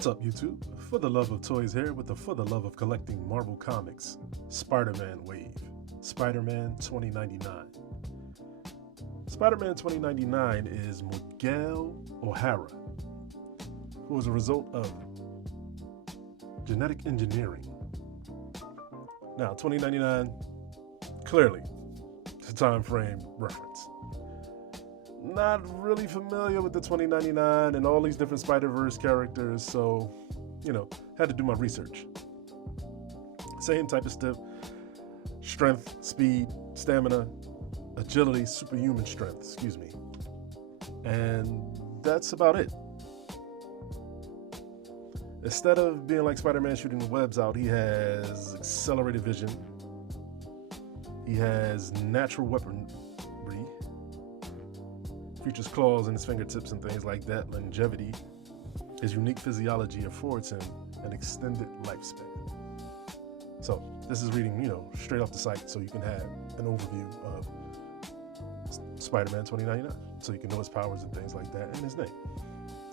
What's up, YouTube? For the Love of Toys here with the For the Love of Collecting Marvel Comics Spider-Man Wave, Spider-Man 2099. Spider-Man 2099 is Miguel O'Hara, who is a result of genetic engineering. Now, 2099, clearly, it's a time frame reference. Not really familiar with the 2099 and all these different Spider-Verse characters, so, had to do my research. Same type of stuff: strength, speed, stamina, agility, superhuman strength, and that's about it. Instead of being like Spider-Man shooting webs out, he has accelerated vision, he has natural weaponry, features claws in his fingertips and things like that, longevity. His unique physiology affords him an extended lifespan. So this is reading, straight off the site, so you can have an overview of Spider-Man 2099, so you can know his powers and things like that and his name.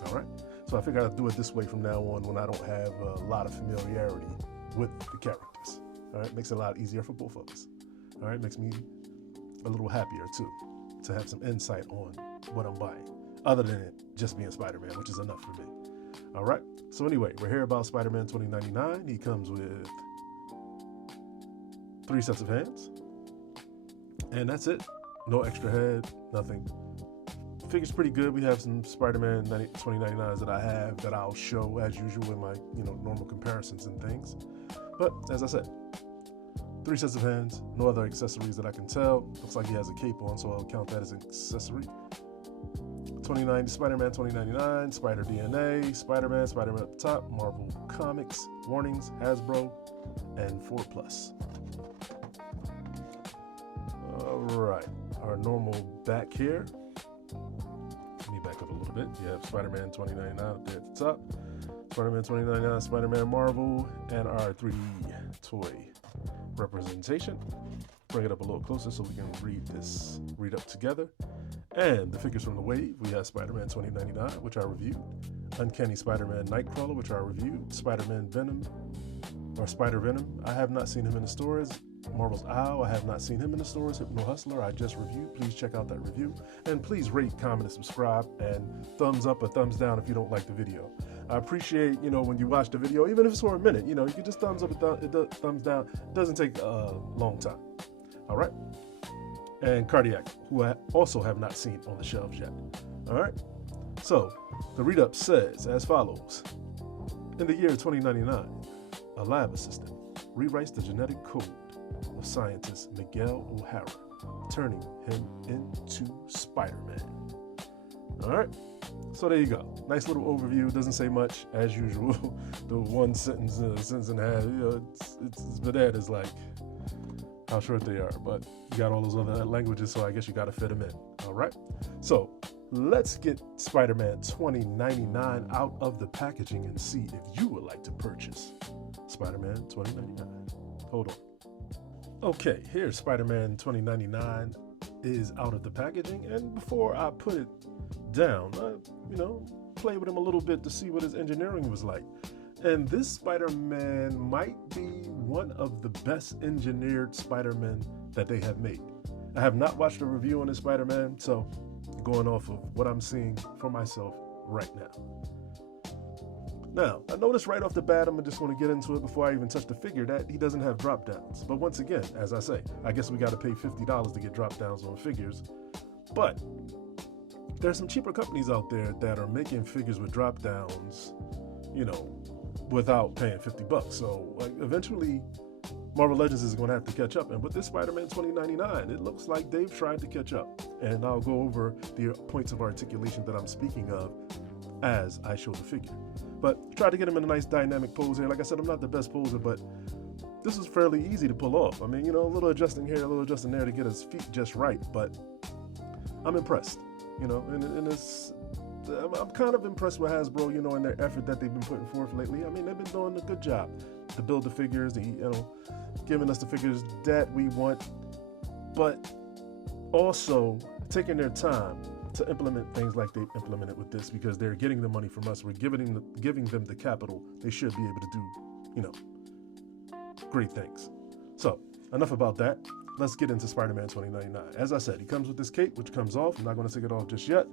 All right. So I figured I'd do it this way from now on when I don't have a lot of familiarity with the characters. All right. Makes it a lot easier for both of us. All right. Makes me a little happier too, to have some insight on what I'm buying, other than it just being Spider-Man, which is enough for me. All right. So anyway, we're here about Spider-Man 2099. He comes with 3 sets of hands, and that's it. No extra head, nothing. Figure's pretty good. We have some Spider-Man 2099s that I have that I'll show as usual in my normal comparisons and things. But as I said, 3 sets of hands, no other accessories that I can tell. Looks like he has a cape on, so I'll count that as an accessory. Spider-Man 2099, Spider DNA, Spider-Man at the top, Marvel Comics, warnings, Hasbro, and 4+. All right, our normal back here. Let me back up a little bit. You have Spider-Man 2099 up there at the top, Spider-Man 2099, Spider-Man Marvel, and our 3D toy representation. Bring it up a little closer so we can read up together. And the figures from the wave, we have Spider-Man 2099, which I reviewed, Uncanny Spider-Man Nightcrawler, which I reviewed, Spider-Man Venom, or Spider-Venom, I have not seen him in the stores, Marvel's Owl, I have not seen him in the stores, Hypno Hustler, I just reviewed. Please check out that review, and please rate, comment, and subscribe, and thumbs up or thumbs down if you don't like the video. I appreciate, when you watch the video, even if it's for a minute, you can just thumbs up and thumbs down. It doesn't take a long time. All right? And Cardiac, who I also have not seen on the shelves yet. All right? So, the read-up says as follows. In the year 2099, a lab assistant rewrites the genetic code of scientist Miguel O'Hara, turning him into Spider-Man. All right? So there you go. Nice little overview. Doesn't say much, as usual. The one sentence and a half, but that is like how short they are. But you got all those other languages, so I guess you got to fit them in. All right? So let's get Spider-Man 2099 out of the packaging and see if you would like to purchase Spider-Man 2099. Hold on. Okay, here's Spider-Man 2099 is out of the packaging, and before I put it down, play with him a little bit to see what his engineering was like. And this Spider-Man might be one of the best engineered Spider-Man that they have made. I have not watched a review on this Spider-Man, so going off of what I'm seeing for myself right now. Now, I noticed right off the bat, I'm just going to get into it before I even touch the figure, that he doesn't have drop downs. But once again, as I say, I guess we got to pay $50 to get drop downs on figures. But there's some cheaper companies out there that are making figures with drop downs, without paying $50. So eventually Marvel Legends is going to have to catch up. And with this Spider-Man 2099, it looks like they've tried to catch up. And I'll go over the points of articulation that I'm speaking of as I show the figure. But try to get him in a nice dynamic pose here. Like I said, I'm not the best poser, but this is fairly easy to pull off. I mean, a little adjusting here, a little adjusting there to get his feet just right. But I'm impressed, and it's, I'm kind of impressed with Hasbro, in their effort that they've been putting forth lately. I mean, they've been doing a good job to build the figures, giving us the figures that we want, but also taking their time to implement things like they've implemented with this, because they're getting the money from us. We're giving them the capital. They should be able to do, you know, great things. So enough about that. Let's get into Spider-Man 2099. As I said, he comes with this cape, which comes off. I'm not going to take it off just yet.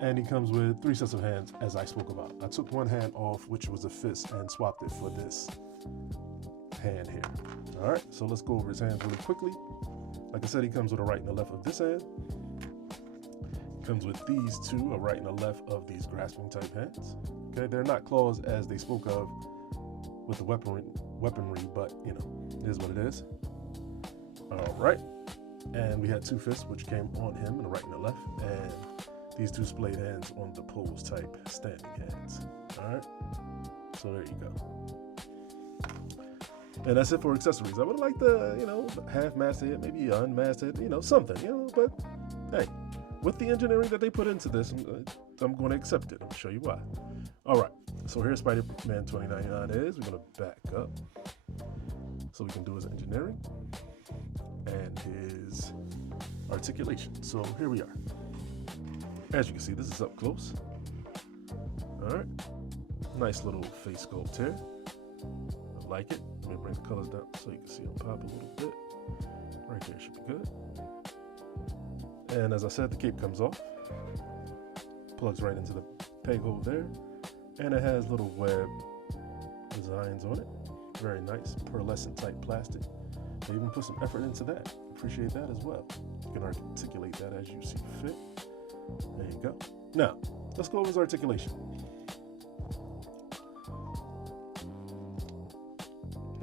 And he comes with 3 sets of hands, as I spoke about. I took one hand off, which was a fist, and swapped it for this hand here. All right, so let's go over his hands really quickly. Like I said, he comes with a right and a left of this hand. He comes with these two, a right and a left of these grasping type hands. Okay, they're not claws as they spoke of with the weaponry, but you know, it is what it is. All right, and we had 2 fists, which came on him, and a right and a left, and these 2 splayed hands on the pose type standing hands. All right, so there you go. And that's it for accessories. I would like the, you know, half-mast head, maybe unmasked head, you know, something, you know, but hey, with the engineering that they put into this, I'm going to accept it. I'll show you why. All right, so here's Spider-Man 2099 is. We're going to back up so we can do his engineering and his articulation. So here we are. As you can see, this is up close. All right, nice little face sculpt here. I like it. Let me bring the colors down so you can see them pop a little bit. Right there should be good. And as I said, the cape comes off, plugs right into the peg hole there, and it has little web designs on it. Very nice, pearlescent type plastic. They even put some effort into that. Appreciate that as well. You can articulate that as you see fit. There you go. Now, let's go over his articulation.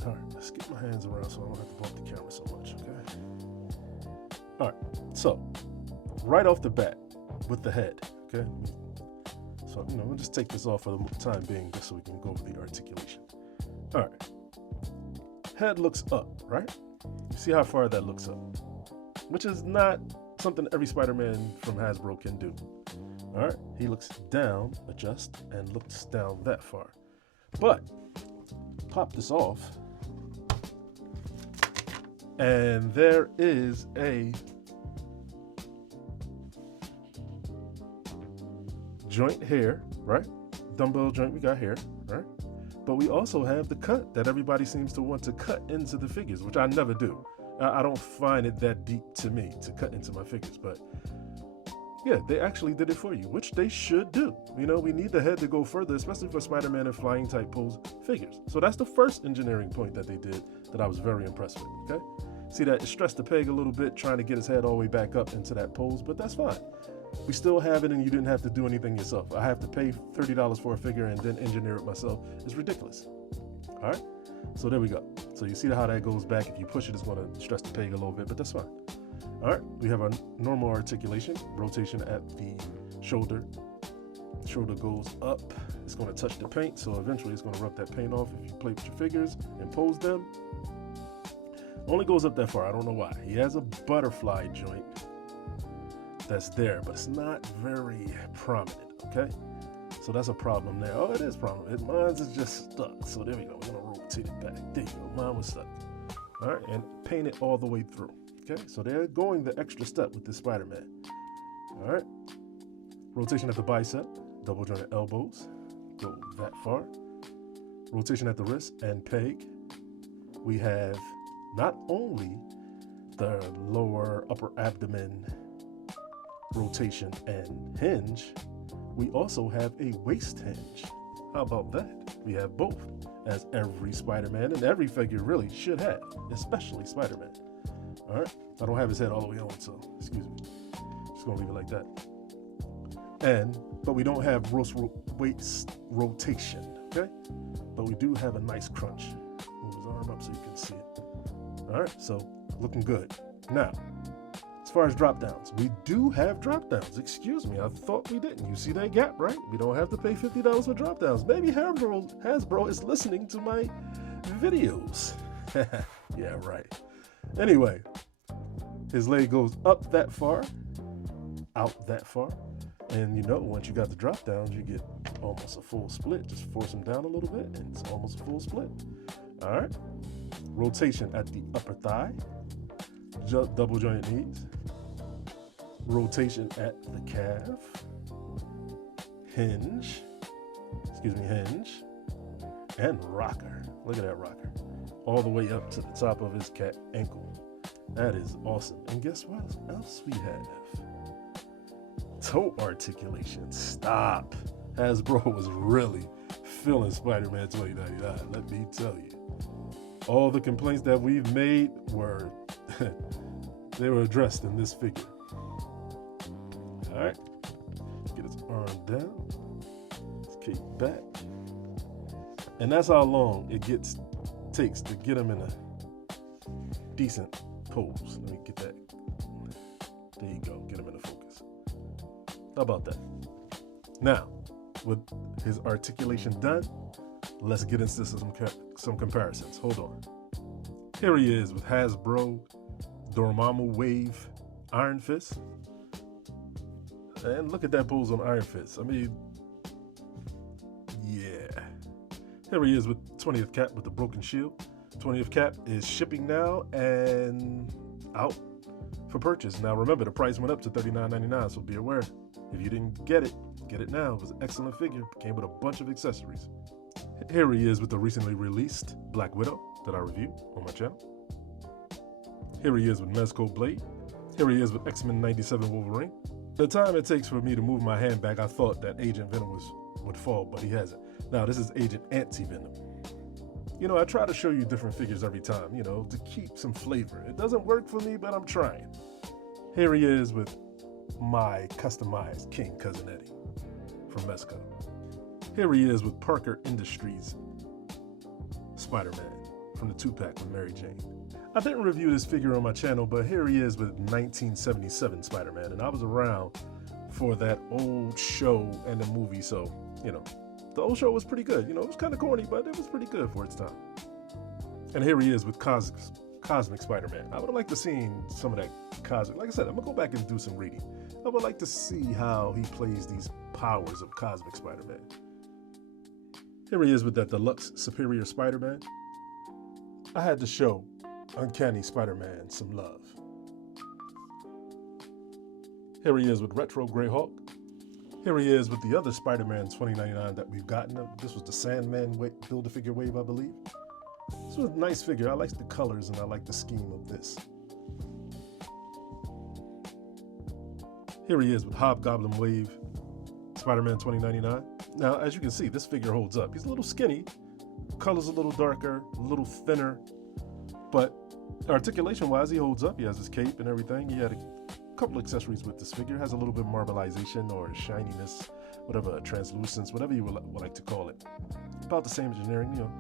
All right, let's get my hands around so I don't have to bump the camera so much, okay? All right, so right off the bat with the head, okay? So, you know, we'll just take this off for the time being just so we can go over the articulation. All right, head looks up, right? You see how far that looks up, which is not something every Spider-Man from Hasbro can do. All right, he looks down, adjust, and looks down that far. But pop this off, and there is a joint here, right? Dumbbell joint we got here, right? But we also have the cut that everybody seems to want to cut into the figures, which I never do. I don't find it that deep to me to cut into my figures, but yeah, they actually did it for you, which they should do. You know, we need the head to go further, especially for Spider-Man and flying type pose figures. So that's the first engineering point that they did that I was very impressed with, okay? See that it stressed the peg a little bit, trying to get his head all the way back up into that pose, but that's fine. We still have it, and you didn't have to do anything yourself. I have to pay $30 for a figure and then engineer it myself. It's ridiculous. All right, so there we go. So you see how that goes back. If you push it, it's going to stress the peg a little bit, but that's fine. All right, we have our normal articulation, rotation at the shoulder. Shoulder goes up. It's going to touch the paint, so eventually it's going to rub that paint off if you play with your figures and pose them. Only goes up that far. I don't know why. He has a butterfly joint that's there, but it's not very prominent, okay? So that's a problem there. Oh, it is prominent. Mine's is just stuck. So there we go. We're gonna rotate it back. There you go. Mine was stuck. All right, and paint it all the way through. Okay, so they're going the extra step with this Spider-Man. All right, rotation at the bicep, double jointed elbows, go that far. Rotation at the wrist and peg. We have not only the lower upper abdomen rotation and hinge, we also have a waist hinge. How about that? We have both, as every Spider-Man and every figure really should have, especially Spider-Man. All right, I don't have his head all the way on, so excuse me. Just gonna leave it like that. But we don't have waist rotation, okay? But we do have a nice crunch. Move his arm up so you can see it. All right, so looking good. Now, as far as drop downs, we do have drop downs. Excuse me, I thought we didn't. You see that gap, right? We don't have to pay $50 for drop downs. Maybe Hasbro is listening to my videos. Yeah, right. Anyway, his leg goes up that far, out that far. And you know, once you got the drop downs, you get almost a full split. Just force them down a little bit and it's almost a full split. All right. Rotation at the upper thigh, double jointed knees, rotation at the calf, hinge, and rocker. Look at that rocker. All the way up to the top of his cat ankle. That is awesome. And guess what else we have? Toe articulation. Stop. Hasbro was really feeling Spider-Man 2099, let me tell you. All the complaints that we've made were they were addressed in this figure. All right, get his arm down, his cape back, and that's how long it takes to get him in a decent pose. Let me get that. There you go. Get him in a focus. How about that? Now, with his articulation done, let's get into some comparisons. Hold on. Here he is with Hasbro Dormammu Wave Iron Fist. And look at that pose on Iron Fist. I mean, yeah. Here he is with 20th Cap with the broken shield. 20th Cap is shipping now and out for purchase. Now remember, the price went up to $39.99, so be aware. If you didn't get it now. It was an excellent figure. Came with a bunch of accessories. Here he is with the recently released Black Widow that I reviewed on my channel. Here he is with Mezco Blade. Here he is with X-Men 97 Wolverine. The time it takes for me to move my hand back, I thought that Agent Venom would fall, but he hasn't. Now this is Agent Anti-Venom. You know, I try to show you different figures every time, you know, to keep some flavor. It doesn't work for me, but I'm trying. Here he is with my customized King Cousin Eddie from Mezco. Here he is with Parker Industries Spider-Man from the 2-pack with Mary Jane. I didn't review this figure on my channel, but here he is with 1977 Spider-Man, and I was around for that old show and the movie, so, you know, the old show was pretty good. You know, it was kind of corny, but it was pretty good for its time. And here he is with Cosmic Spider-Man. I would have liked to see some of that Cosmic. Like I said, I'm going to go back and do some reading. I would like to see how he plays these powers of Cosmic Spider-Man. Here he is with that Deluxe Superior Spider-Man. I had to show Uncanny Spider-Man some love. Here he is with Retro Greyhawk. Here he is with the other Spider-Man 2099 that we've gotten. This was the Sandman Build-A-Figure wave, I believe. This was a nice figure. I like the colors and I like the scheme of this. Here he is with Hobgoblin Wave Spider-Man 2099. Now, as you can see, this figure holds up. He's a little skinny, color's a little darker, a little thinner, but articulation-wise, he holds up. He has his cape and everything. He had a couple accessories with this figure. It has a little bit of marbleization or shininess, whatever, translucence, whatever you would like to call it. About the same engineering, you know.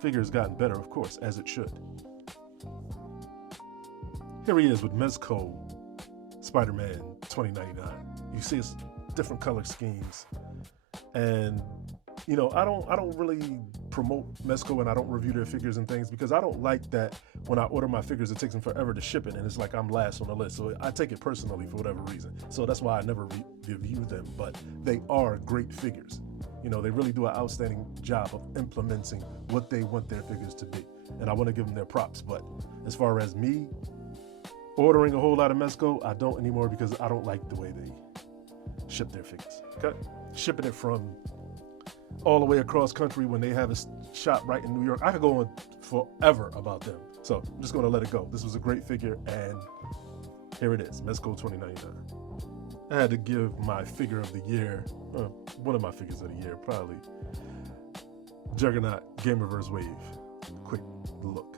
Figure has gotten better, of course, as it should. Here he is with Mezco Spider-Man 2099. You see it's different color schemes, and you know, I don't really promote Mezco and I don't review their figures and things because I don't like that when I order my figures it takes them forever to ship it and it's like I'm last on the list, so I take it personally for whatever reason. So that's why I never review them, but they are great figures. You know, they really do an outstanding job of implementing what they want their figures to be, and I want to give them their props. But as far as me ordering a whole lot of Mezco, I don't anymore because I don't like the way they ship their figures. Okay, shipping it from all the way across country when they have a shop right in New York. I could go on forever about them, so I'm just going to let it go. This was a great figure, and here it is, Mezco 2099. I had to give my figure of the year, one of my figures of the year, probably Juggernaut Gamerverse Wave. Quick look.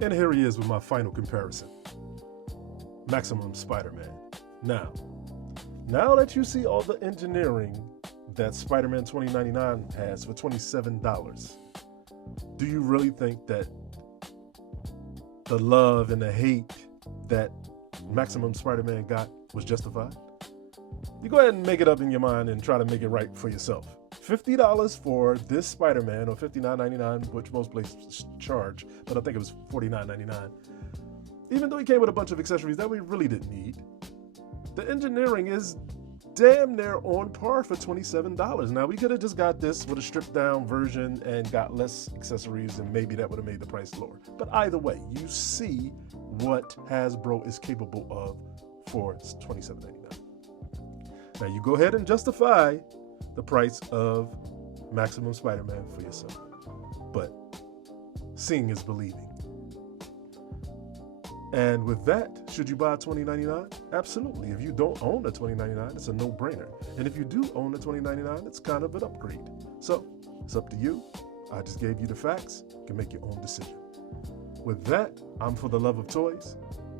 And here he is with my final comparison, Maximum Spider-Man. Now that you see all the engineering that Spider-Man 2099 has for $27, do you really think that the love and the hate that Maximum Spider-Man got was justified? You go ahead and make it up in your mind and try to make it right for yourself. $50 for this Spider-Man, or $59.99, which most places charge, but I think it was $49.99. Even though he came with a bunch of accessories that we really didn't need, the engineering is damn near on par for $27. Now, we could have just got this with a stripped down version and got less accessories, and maybe that would have made the price lower. But either way, you see what Hasbro is capable of for $27.99. Now you go ahead and justify the price of Maximum Spider-Man for yourself. But seeing is believing. And with that, should you buy a $20.99? Absolutely. If you don't own a $20.99, it's a no-brainer. And if you do own a $20.99, it's kind of an upgrade. So it's up to you. I just gave you the facts. You can make your own decision. With that, I'm for the love of toys.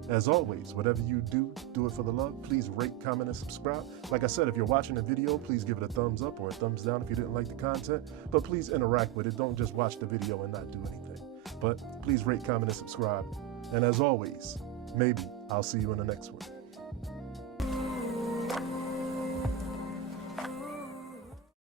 As always, whatever you do, do it for the love. Please rate, comment, and subscribe. Like I said, if you're watching a video, please give it a thumbs up or a thumbs down if you didn't like the content. But please interact with it. Don't just watch the video and not do anything. But please rate, comment, and subscribe. And as always, maybe I'll see you in the next one.